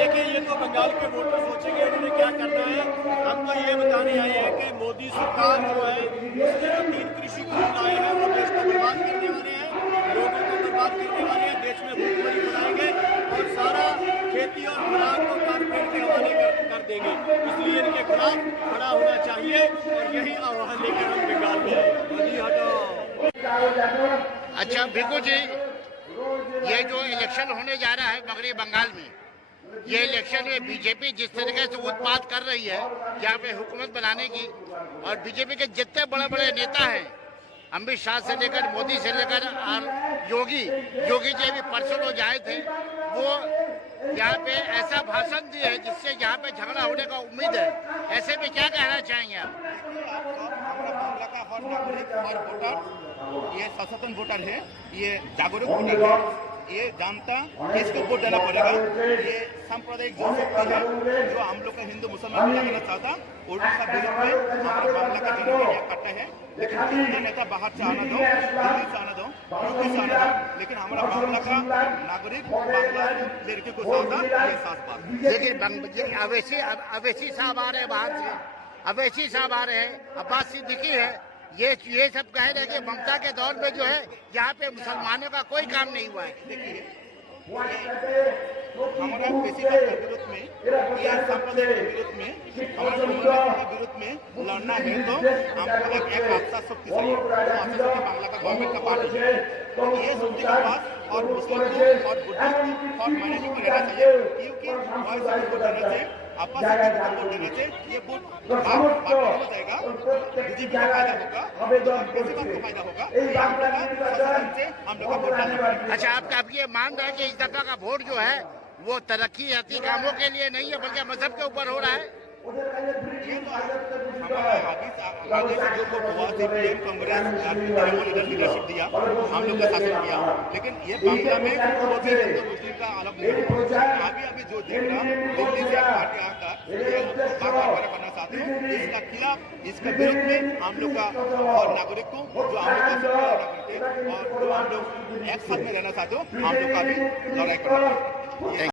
देखिए, ये तो बंगाल के वोटर सोचेंगे उन्होंने क्या करना है। हम तो ये बताने आए हैं कि मोदी सरकार जो है उसने जो 3 कृषि कानून लाए हैं वो देश को बर्बाद करने वाले हैं, लोगों को बर्बाद करने वाले हैं, देश में भूखमरी फैलाएंगे और सारा खेती और खुराक को कारपोरेट के हवाले कर देंगे। इसलिए इनके खिलाफ खड़ा होना चाहिए और यही आह्वान लेकर हम बंगाल में आए। मोदी हटाओ। अच्छा भिक्कू जी, ये जो इलेक्शन होने जा रहा है मगरी बंगाल में, ये इलेक्शन में बीजेपी जिस तरीके से उत्पात कर रही है यहाँ पे हुकूमत बनाने की, और बीजेपी के जितने बड़े बड़े नेता हैं, अमित शाह से लेकर मोदी से लेकर और योगी जी अभी परसों रोज आए थे, वो यहाँ पे ऐसा भाषण दिए जिससे यहाँ पे झगड़ा होने का उम्मीद है। ऐसे में क्या कहना चाहेंगे आप? बांग्ला का हर नागरिक और वोटर ये सचेतन वोटर है, ये जागरूक वोटर है, ये जानता किसको वोट देना पड़ेगा। ये सांप्रदायिक जनशक्ति है जो हम लोग का हिंदू मुसलमान मिलाना चाहता, उड़ीसा विरोध में हमारे बांग्ला का जनता इकट्ठा है। लेकिन कितने नेता बाहर से आना दो, दिल्ली से आना दो, यूपी से आना दो, लेकिन हमारा बांग्ला का नागरिक बांग्ला लड़के को चाहता, ये साफ बात। देखिए अवैसी साहब आ रहे हैं बाहर से, अवैसी साहब आ रहे हैं, अब्बास सिद्दीकी है, ये सब कह रहे हैं कि ममता के दौर में जो है यहाँ पे मुसलमानों का कोई काम नहीं हुआ है। देखिए, हमारा किसी का विरोध में या सांप्रदायिक विरोध में, हमारा के विरोध में लड़ना है तो हमको एक आस्था शक्ति चाहिए। बांग्ला का गवर्नमेंट का पार्टी है, तो ये शक्ति के पास और मुस्लिम को और बुद्धिस्ट और माइनॉरिटी को रहना चाहिए, क्योंकि वॉइस को देना चाहिए, आपस में वोट देना चाहिए। ये वोट हो जाएगा, बीजेपी का फायदा होगा, किसी का फायदा होगा, हम लोग का वोट डालना पड़ेगा। अच्छा, आपकी ये मान रहा है कि इस दफा का वोट जो है वो तरक्की कामों के लिए नहीं है बल्कि मजहब के ऊपर हो रहा है? ये तो हमारा आगे से जो वोट हुआ, सीपीएम कांग्रेस लीडरशिप दिया, हम लोग का शासन किया, लेकिन ये बांग्ला में वो भी हिंदू मुस्लिम का अलग नहीं है। अभी जो देख रहा दिल्ली से पार्टी आकर करना चाहते हैं, इसका खिलाफ, इसके विरोध में हम लोग का और नागरिक को जो हम लोग का और जो हम लोग एक साथ में रहना चाहते हो, हम लोग का भी लड़ाई करना।